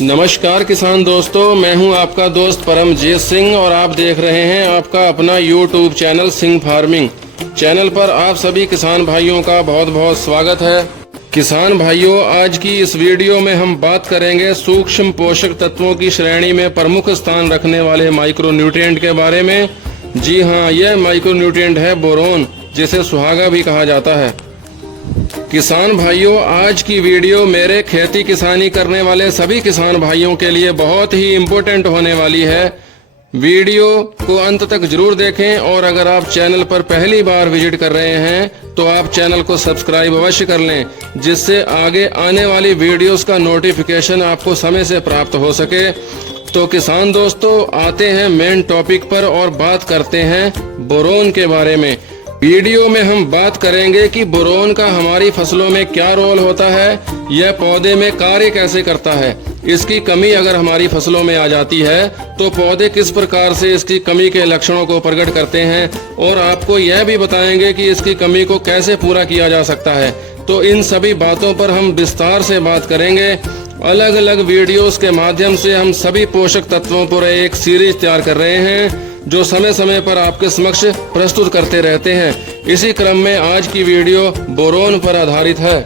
नमस्कार किसान दोस्तों, मैं हूं आपका दोस्त परमजीत सिंह और आप देख रहे हैं आपका अपना YouTube channel Singh farming. Channel पर आप सभी किसान भाइयों का बहुत बहुत स्वागत है। किसान भाइयों, आज की इस वीडियो में हम बात करेंगे सूक्ष्म पोषक तत्वों की श्रेणी में प्रमुख स्थान रखने वाले माइक्रोन्यूट्रिएंट के बारे में। जी हाँ, यह माइक्रोन्यूट्रिएंट है बोरोन, जिसे सुहागा भी कहा जाता है। किसान भाइयों, आज की वीडियो मेरे खेती किसानी करने वाले सभी किसान भाइयों के लिए बहुत ही इम्पोर्टेंट होने वाली है। वीडियो को अंत तक जरूर देखें और अगर आप चैनल पर पहली बार विजिट कर रहे हैं तो आप चैनल को सब्सक्राइब अवश्य कर लें, जिससे आगे आने वाली वीडियोस का नोटिफिकेशन आपको समय से प्राप्त हो सके। तो किसान दोस्तों, आते हैं मेन टॉपिक पर और बात करते हैं बोरोन के बारे में। वीडियो में हम बात करेंगे कि बोरोन का हमारी फसलों में क्या रोल होता है, यह पौधे में कार्य कैसे करता है, इसकी कमी अगर हमारी फसलों में आ जाती है तो पौधे किस प्रकार से इसकी कमी के लक्षणों को प्रकट करते हैं, और आपको यह भी बताएंगे कि इसकी कमी को कैसे पूरा किया जा सकता है। तो इन सभी बातों पर हम विस्तार से बात करेंगे। अलग अलग वीडियोस के माध्यम से हम सभी पोषक तत्वों पर एक सीरीज तैयार कर रहे हैं, जो समय समय पर आपके समक्ष प्रस्तुत करते रहते हैं। इसी क्रम में आज की वीडियो बोरोन पर आधारित है।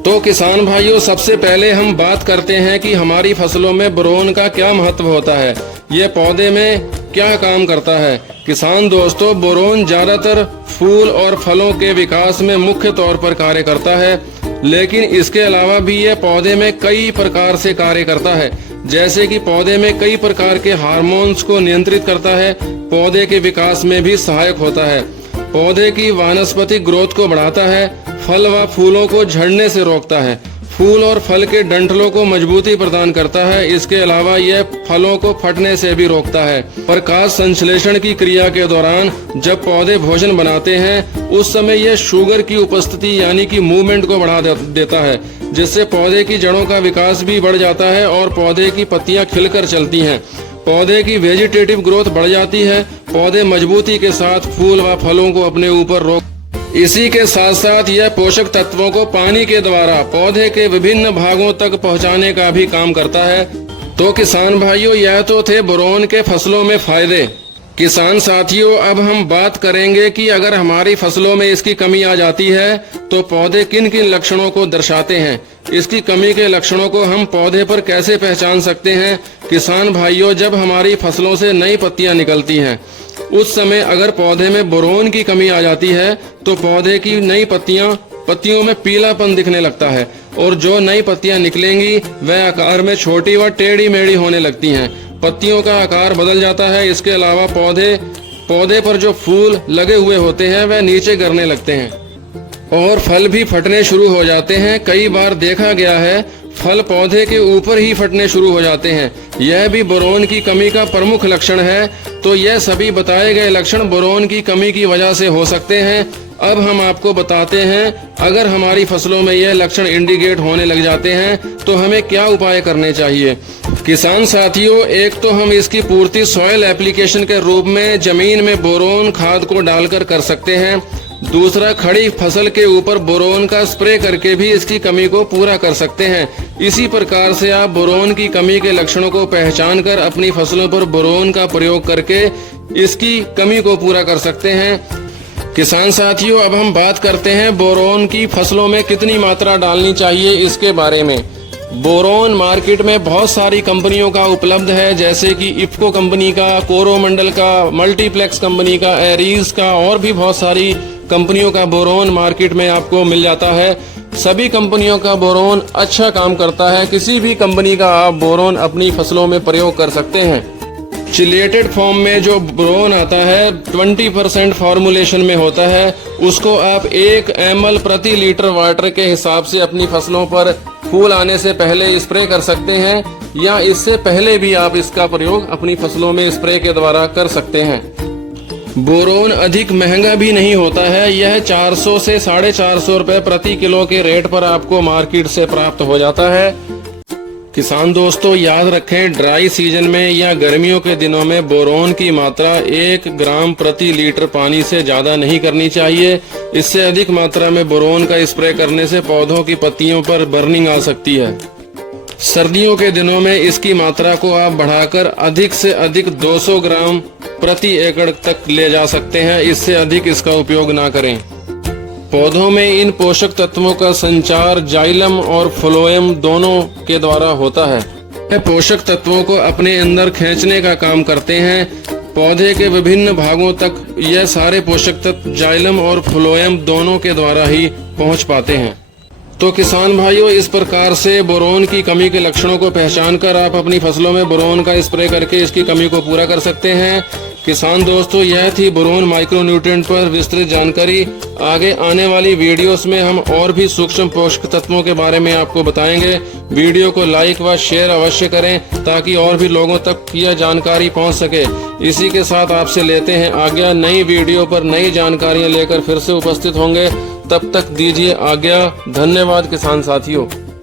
तो किसान भाइयों, सबसे पहले हम बात करते हैं कि हमारी फसलों में बोरोन का क्या महत्व होता है, यह पौधे में क्या काम करता है। किसान दोस्तों, बोरोन ज्यादातर फूल और फलों के विकास में मुख्य तौर पर कार्य करता है, लेकिन इसके अलावा भी यह पौधे में कई प्रकार से कार्य करता है। जैसे कि पौधे में कई प्रकार के हार्मोन्स को नियंत्रित करता है, पौधे के विकास में भी सहायक होता है, पौधे की वानस्पतिक ग्रोथ को बढ़ाता है, फल व फूलों को झड़ने से रोकता है, फूल और फल के डंठलों को मजबूती प्रदान करता है। इसके अलावा यह फलों को फटने से भी रोकता है। प्रकाश संश्लेषण की क्रिया के दौरान जब पौधे भोजन बनाते हैं उस समय यह शुगर की उपस्थिति यानी कि मूवमेंट को बढ़ा देता है, जिससे पौधे की जड़ों का विकास भी बढ़ जाता है और पौधे की पत्तियां खिलकर चलती हैं। पौधे की वेजिटेटिव ग्रोथ बढ़ जाती है, पौधे मजबूती के साथ फूल व फलों को अपने ऊपर रोक। इसी के साथ साथ यह पोषक तत्वों को पानी के द्वारा पौधे के विभिन्न भागों तक पहुंचाने का भी काम करता है। तो किसान भाइयों, यह तो थे बोरोन के फसलों में फायदे। किसान साथियों, अब हम बात करेंगे कि अगर हमारी फसलों में इसकी कमी आ जाती है तो पौधे किन किन लक्षणों को दर्शाते हैं। इसकी कमी के लक्षणों को हम पौधे पर कैसे पहचान सकते हैं। किसान भाइयों, जब हमारी फसलों से नई पत्तियां निकलती हैं उस समय अगर पौधे में बोरोन की कमी आ जाती है तो पौधे की नई पत्तियों में पीलापन दिखने लगता है, और जो नई पत्तियां निकलेंगी वह आकार में छोटी व टेढ़ी मेढ़ी होने लगती हैं। पत्तियों का आकार बदल जाता है। इसके अलावा पौधे पर जो फूल लगे हुए होते हैं वह नीचे गिरने लगते हैं और फल भी फटने शुरू हो जाते हैं। कई बार देखा गया है फल पौधे के ऊपर ही फटने शुरू हो जाते हैं। यह भी बोरोन की कमी का प्रमुख लक्षण है। तो यह सभी बताए गए लक्षण बोरोन की कमी की वजह से हो सकते हैं। अब हम आपको बताते हैं, अगर हमारी फसलों में यह लक्षण इंडिकेट होने लग जाते हैं तो हमें क्या उपाय करने चाहिए। किसान साथियों, एक तो हम इसकी पूर्ति सॉइल एप्लीकेशन के रूप में जमीन में बोरोन खाद को डालकर कर सकते हैं। दूसरा, खड़ी फसल के ऊपर बोरोन का स्प्रे करके भी इसकी कमी को पूरा कर सकते हैं। इसी प्रकार से आप बोरोन की कमी के लक्षणों को पहचान कर अपनी फसलों पर बोरोन का प्रयोग करके इसकी कमी को पूरा कर सकते हैं। किसान साथियों, अब हम बात करते हैं बोरोन की फसलों में कितनी मात्रा डालनी चाहिए इसके बारे में। बोरोन मार्केट में बहुत सारी कंपनियों का उपलब्ध है, जैसे कि इफ्को कंपनी का, कोरोमंडल का, मल्टीप्लेक्स कंपनी का, एरीज का, और भी बहुत सारी कंपनियों का बोरोन मार्केट में आपको मिल जाता है। सभी कंपनियों का बोरोन अच्छा काम करता है। किसी भी कंपनी का आप बोरोन अपनी फसलों में प्रयोग कर सकते हैं। चिलेटेड फॉर्म में जो बोरोन आता है 20% फॉर्मुलेशन में होता है, उसको आप 1 ml प्रति लीटर वाटर के हिसाब से अपनी फसलों पर फूल आने से पहले स्प्रे कर सकते हैं, या इससे पहले भी आप इसका प्रयोग अपनी फसलों में स्प्रे के द्वारा कर सकते हैं। बोरोन अधिक महंगा भी नहीं होता है। यह 400 से 450 रुपए प्रति किलो के रेट पर आपको मार्केट से प्राप्त हो जाता है। किसान दोस्तों, याद रखें, ड्राई सीजन में या गर्मियों के दिनों में बोरोन की मात्रा 1 ग्राम प्रति लीटर पानी से ज्यादा नहीं करनी चाहिए। इससे अधिक मात्रा में बोरोन का स्प्रे करने से पौधों की पत्तियों पर बर्निंग आ सकती है। सर्दियों के दिनों में इसकी मात्रा को आप बढ़ाकर अधिक से अधिक 200 ग्राम प्रति एकड़ तक ले जा सकते हैं। इससे अधिक इसका उपयोग ना करें। पौधों में इन पोषक तत्वों का संचार जाइलम और फ्लोएम दोनों के द्वारा होता है। ये पोषक तत्वों को अपने अंदर खींचने का काम करते हैं। पौधे के विभिन्न भागों तक यह सारे पोषक तत्व जाइलम और फ्लोएम दोनों के द्वारा ही पहुंच पाते हैं। तो किसान भाइयों, इस प्रकार से बोरोन की कमी के लक्षणों को पहचान कर आप अपनी फसलों में बोरोन का स्प्रे करके इसकी कमी को पूरा कर सकते हैं। किसान दोस्तों, यह थी बोरोन माइक्रो न्यूट्रिएंट पर विस्तृत जानकारी। आगे आने वाली वीडियोस में हम और भी सूक्ष्म पोषक तत्वों के बारे में आपको बताएंगे। वीडियो को लाइक व शेयर अवश्य करें ताकि और भी लोगों तक यह जानकारी पहुंच सके। इसी के साथ आपसे लेते हैं आज्ञा। नई वीडियो पर नई जानकारियां लेकर फिर से उपस्थित होंगे। तब तक दीजिए आज्ञा। धन्यवाद किसान साथियों।